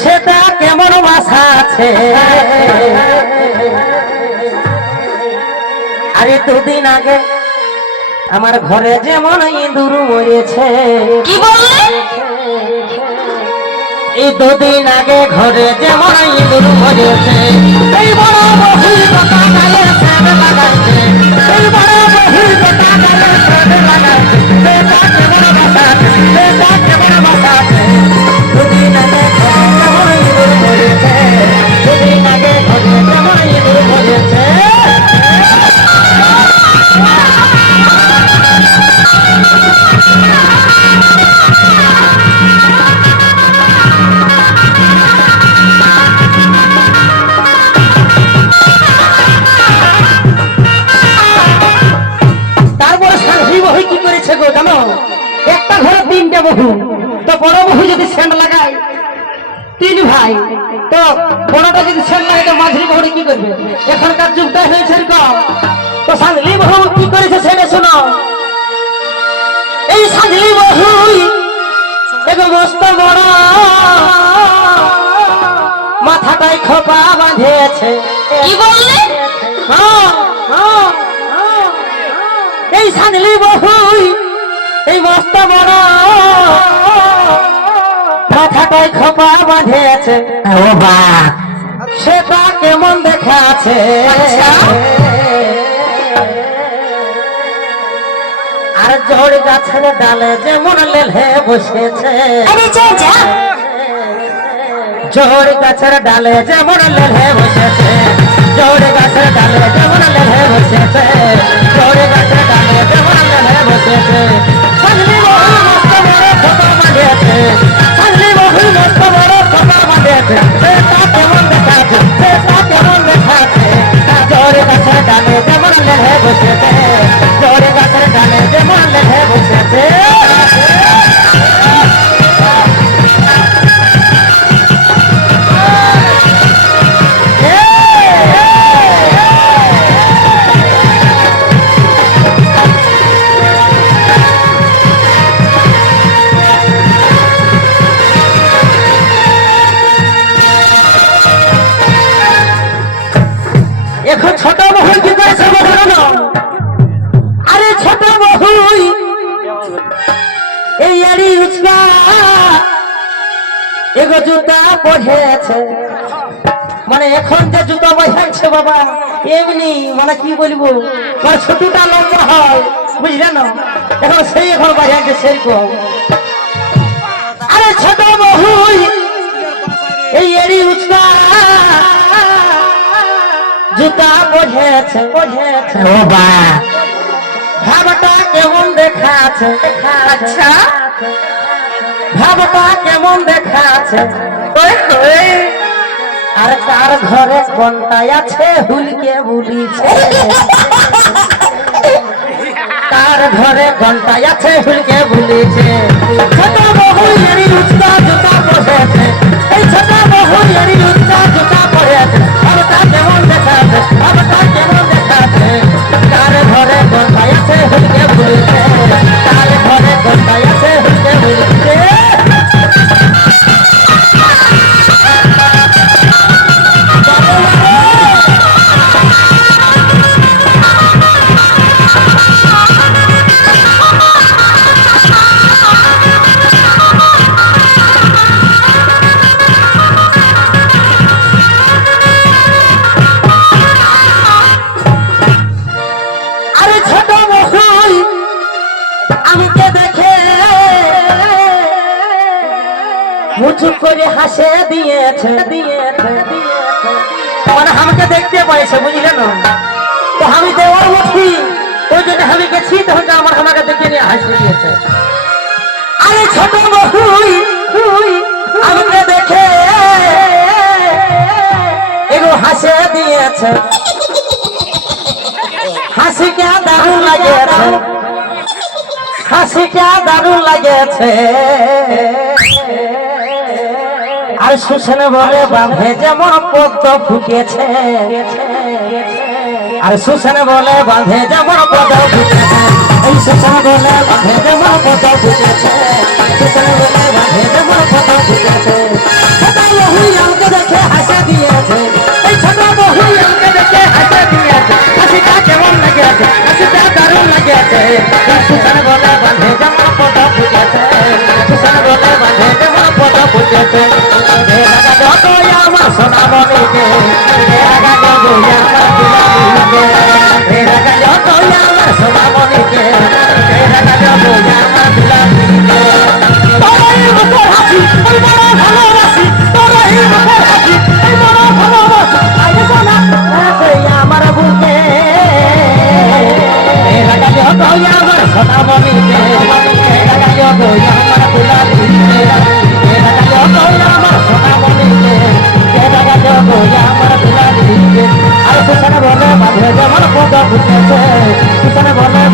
সেটা কেমন ভাষা আছে? আরে দুদিন আগে আমার ঘরে যেমন ইঁদুর মরেছে। কি বললে? এই দুদিন আগে ঘরে যেমন ইঁদুর মরেছে এই বড় বহির কথা গালে সেবে লাগাইছে এই বড় বহির কথা সেন্ট লাগায় তিন ভাই। তো বড়টা যদি সেন্ট লাগায় তো মাঝরি বহু কি করবে? এখনকার যুগটা হয়েছে তো সাংলি বহু কি করেছে সেটা শোনো। এই সাংলি বহু এগো মস্ত বড়। মাথাটায় খোপা বাঁধিয়েছে। কি বললে? হ্যাঁ, হ্যাঁ, হ্যাঁ। এই সানলি বহুই এই মস্ত বড়। মাথাটায় খোপা বাঁধেছে ও বা। সেটা কেমন দেখা আছে। আর জোর গাছের ডালে যেমন লেলে বসেছে। জোর গাছের ডালে যেমন লেলে বসেছে। জোর গাছের ডালে যেমন লেলে বসেছে। জোর গাছের ডালে যেমন লেলে বসেছে। এখন ছোট বহু কি করেছে আরে ছোট বহু এই আড়ি উচকা এগো জুতা পড়েছে মানে এখন যে জুতা বসাচ্ছে বাবা, এমনি মানে কি বলব? মানে ছোটটা লম্বা হয়, বুঝলে না? এখন সেই এখন বাজাচ্ছে সেরকম। আরে ছোট বহু এই এড়ি উচকা জুতা পড়েছে পড়েছে ও বা। ভাবটা কেমন দেখাচ্ছে? আচ্ছা। ভাবটা কেমন দেখাচ্ছে? ওই হই আর তার ঘরে কোনটাই আছে হুলকে বুলিছে। তার ঘরে ঘন্টাই আছে হুলকে বুলিছে। ছোট বহু এরি উচ্চা জুতা পড়েছে মুচুক করে হাসে দিয়েছে দিয়েছে মানে আমাকে দেখতে পাইছে বুঝলে না? তো আমি দেওয়ার মুখি। ওই জন্য আমি গেছি তখন আমার আমাকে দেখে নিয়ে হাসি দিয়েছে। আরে ছোট মহুই হুই, আমাকে দেখে। এগো হাসে দিয়েছে। হাসি কে দারুণ লাগেছে। হাসি কে দারুণ লাগেছে। আর বলে বাঁধে যেমন পদ্ম ফুটেছে আর সুসেন বলে বাঁধে যেমন পদ ফুটেছে এই সুসেন বলে বাঁধে যেমন পদ ফুটেছে সুসেন বলে বাঁধে যেমন পদ ফুটেছে ছোট বহু আমাকে দেখে হাসা দিয়েছে। এই ছোট বহু আমাকে দেখে হাসা দিয়েছে। হাসিটা কেমন লেগেছে হাসিটা দারুণ লেগেছে এই সুসেন বলে বাঁধে যেমন পদ ফুটেছে সুসেন বলে বাঁধে যেমন পদ ফুটেছে এ লাগা যতই আমার সোনা মনিকে বলে বাঁধে যেমন পদ বুঝেছে সুসনে বলে